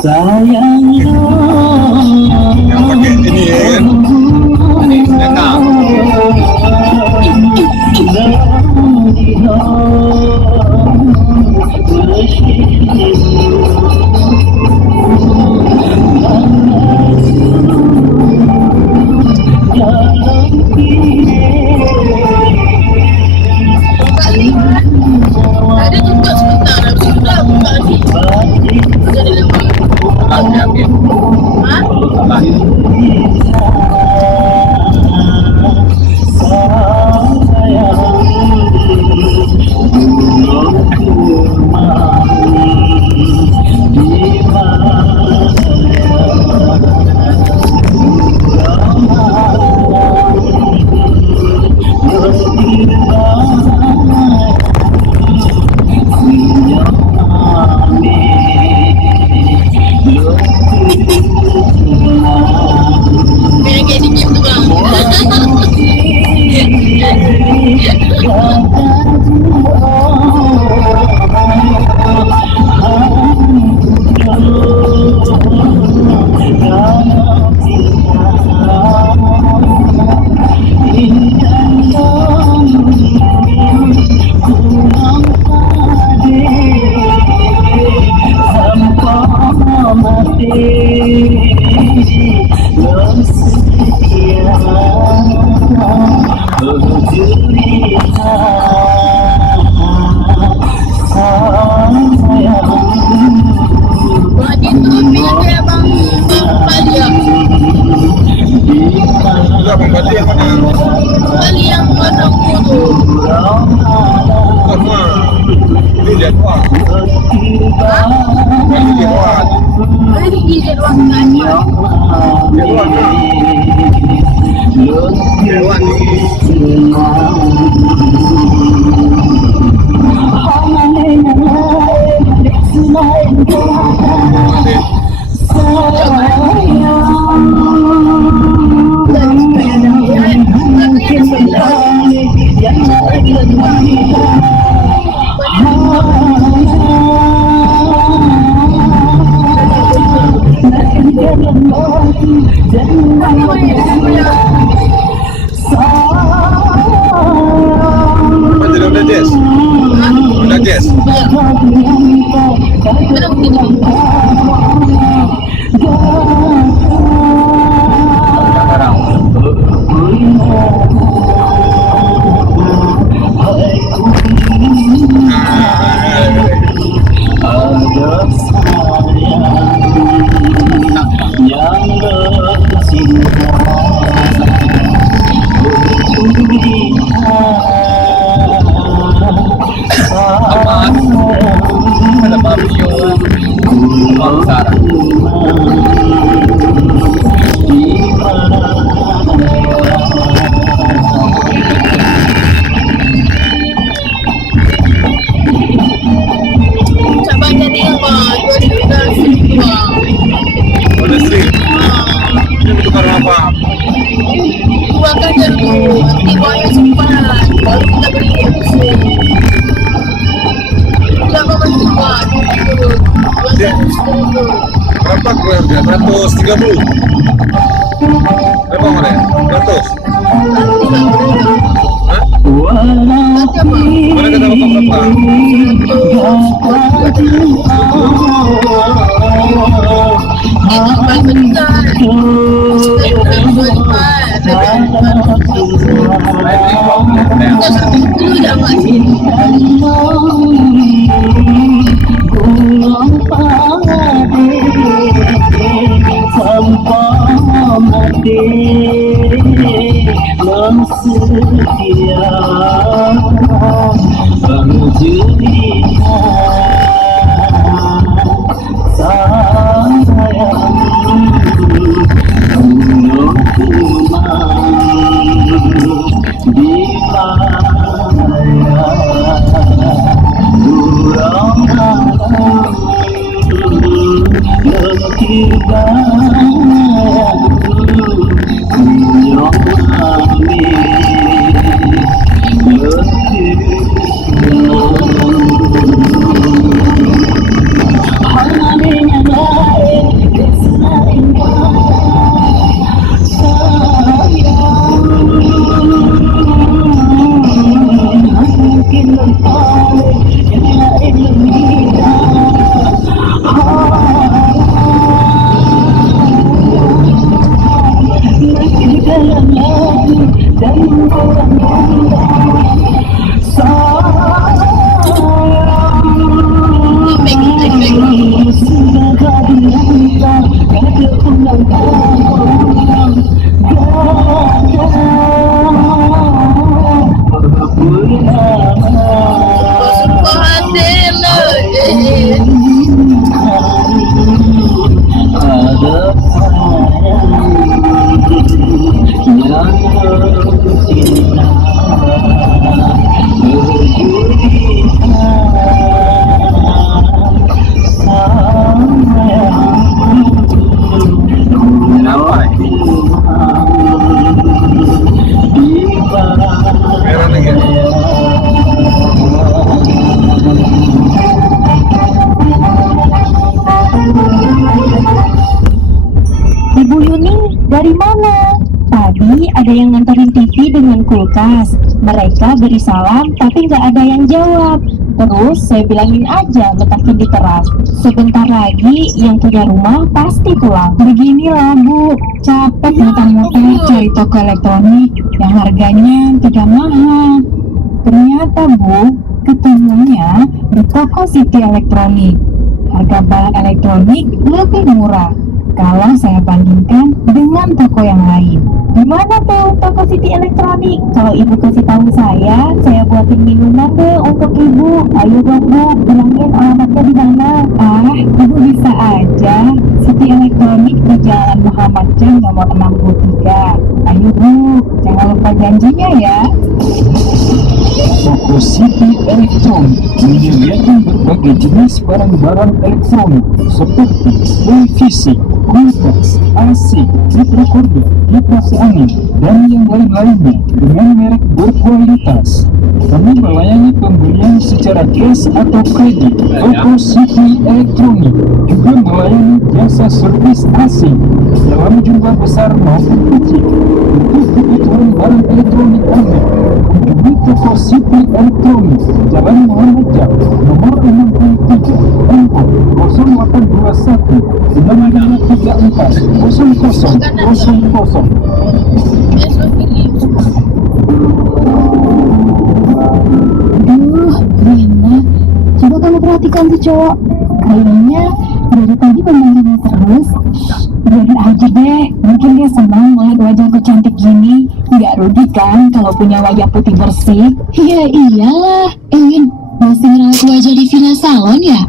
Yang pakai ini kan. Ini datang. Ada tutup sebentar, habis itu dah buka ni. Jadi lama. Ha? Kayak sikit tu bang. Bagi tu bila dia abang Bali ya. Juga Bali yang mana? Bali yang warna ungu tu. Semua. Ini dia tua. Ini dia tua. Ada di luar kan. Dia tua kan? Dia tua ni. Macam udah jazz? Udah jazz? Ada Fabio Bangsara. Cabang jadi yang bang, 2012 bang. Honestly, ini tukar apa? Buatkan je dulu, nanti bang yang simpan. Baru kita beli yang mesin. Jangan masuk bang, dulu. Buatkan dulu. Berapa gram dia? 130. Berapa mana? 100. Hah? Nanti apa? Mana kata bapak berapa? Itu paling besar. Kita dulu jangan sini. ada yang nganterin TV dengan kulkas. Mereka beri salam tapi nggak ada yang jawab. Terus saya bilangin aja letakin di teras. Sebentar lagi yang punya rumah pasti pulang. Beginilah Bu, capek muter-muter cari toko elektronik yang harganya tidak mahal. Ternyata Bu, ketemunya di toko City Elektronik. Harga barang elektronik lebih murah kalau saya bandingkan dengan toko yang lain. Di mana tuh toko City Elektronik? Kalau Ibu kasih tahu saya buatin minuman deh untuk Ibu. Ayo dong Bu, bilangin alamatnya di mana. Ah, Ibu bisa aja. City Elektronik di Jalan Muhammad Jam nomor 63. Ayo Bu, jangan lupa janjinya ya. Toko City Elektronik menyediakan berbagai jenis barang-barang elektronik seperti televisi, kulkas, AC, tape recorder, kipas angin, dan yang lain-lainnya dengan merek berkualitas. Kami melayani pembelian secara cash atau kredit. Toko City Elektronik juga melayani jasa servis AC dalam jumlah besar maupun kecil untuk kebutuhan barang elektronik Anda. Hubungi Toko City Elektronik, Jalan Muhammad Jam, nomor 63, handphone 0821 9534 0000. Besok ini. Aduh, Rina, coba kamu perhatikan tuh cowok. Kayaknya dari tadi memandangnya terus. Biarin aja deh, mungkin dia senang melihat wajahku cantik gini. Nggak rugi kan kalau punya wajah putih bersih. Ya iyalah, masih ngerawat wajah di Villa Salon ya?